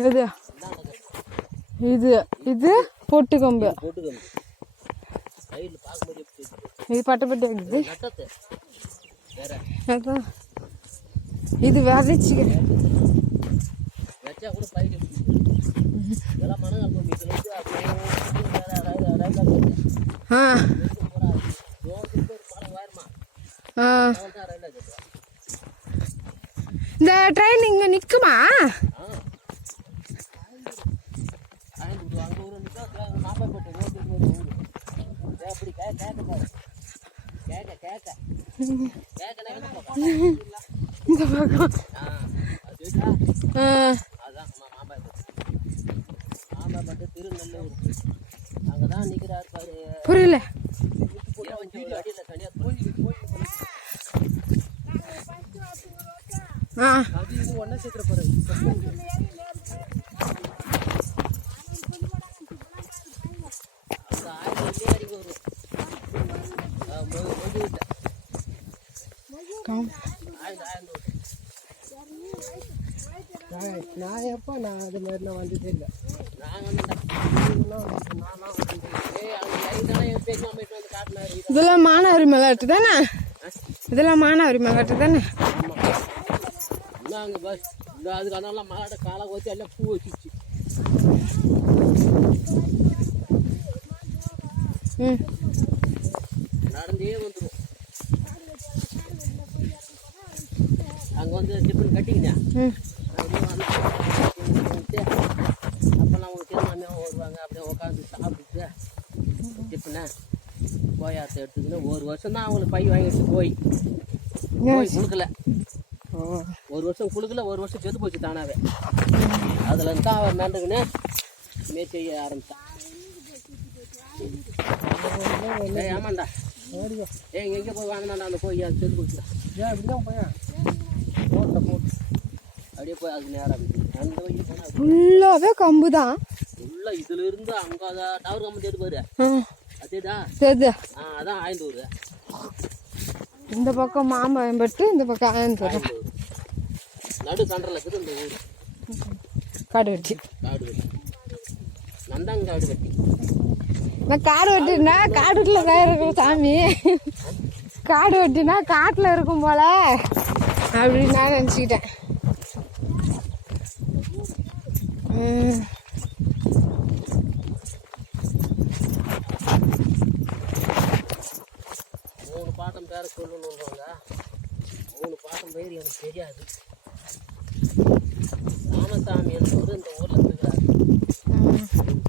இது இது இது பொட்டு கொம்பு. இது பட்டப்பட்டு இருக்குது. அதான் இது விதைச்சிக்கிறேன். இந்த ட்ரெயின் இங்க நிக்குமா? இந்த பக்கம் புரியல. நான் எப்போ நான் அது மாதிரிலாம் வந்ததே இல்லை. இதெல்லாம் மானாவரி மலாட்டு தானே? இதெல்லாம் மானாவரி மலாட்டு தானே? அதுக்கு அதெல்லாம் மலாட்ட காலை வச்சு எல்லாம் பூ வச்சிச்சு. நடந்தே வந்துடும். அங்கே வந்து டிஃபன் கட்டிக்கினேன். அப்போல்லாம் அவங்க திருமாமியாக வருவாங்க. அப்படியே உட்காந்து சாப்பிட்டு டிஃபனை போயாத்தை எடுத்துக்கின்னு ஒரு வருஷம் தான் அவங்களுக்கு பை வாங்கிட்டு போய் கொடுக்கல. ஒரு வருஷம் கொடுக்கல, ஒரு வருஷம் செத்து போச்சு தானாவே. அதில் இருந்து தான் அவர் நண்டுக்குன்னு மேய்ச்ச ஆரம்பித்தான். ஆமாண்டா, எங்கே போய் வாங்கினாண்டா அந்த கோய் அது செத்து போச்சுடா. அப்படிதான் போய் போட்டு அப்படியே போய் அதுக்கு நேரம் அந்த கோயில் போனால் ஃபுல்லாகவே கம்பு தான். ஃபுல்லாக இதுல இருந்து அங்கே டவர் கம்பு தேடு பாரு. அதேதான் அதான் ஆயந்தூர். இந்த பக்கம் மாம்பழம் பட்டு, இந்த பக்கம் ஆயந்தூர். நடு கண்டரில் இருக்குது இந்த ஊர். காடு வெட்டி நந்தாங்காடு வெட்டி. நான் காடு வெட்டினா காடு வீட்டில் தான் இருக்கும் சாமி. காடு வெட்டினா காட்டில் இருக்கும் போல அப்படின்னு நான் நினச்சிக்கிட்டேன். மூணு பாட்டம் பேர சொல்லணுன்றாங்க. மூணு பாட்டம் பேர் எனக்கு தெரியாது. ராமசாமி என்பவர் இந்த ஊரில்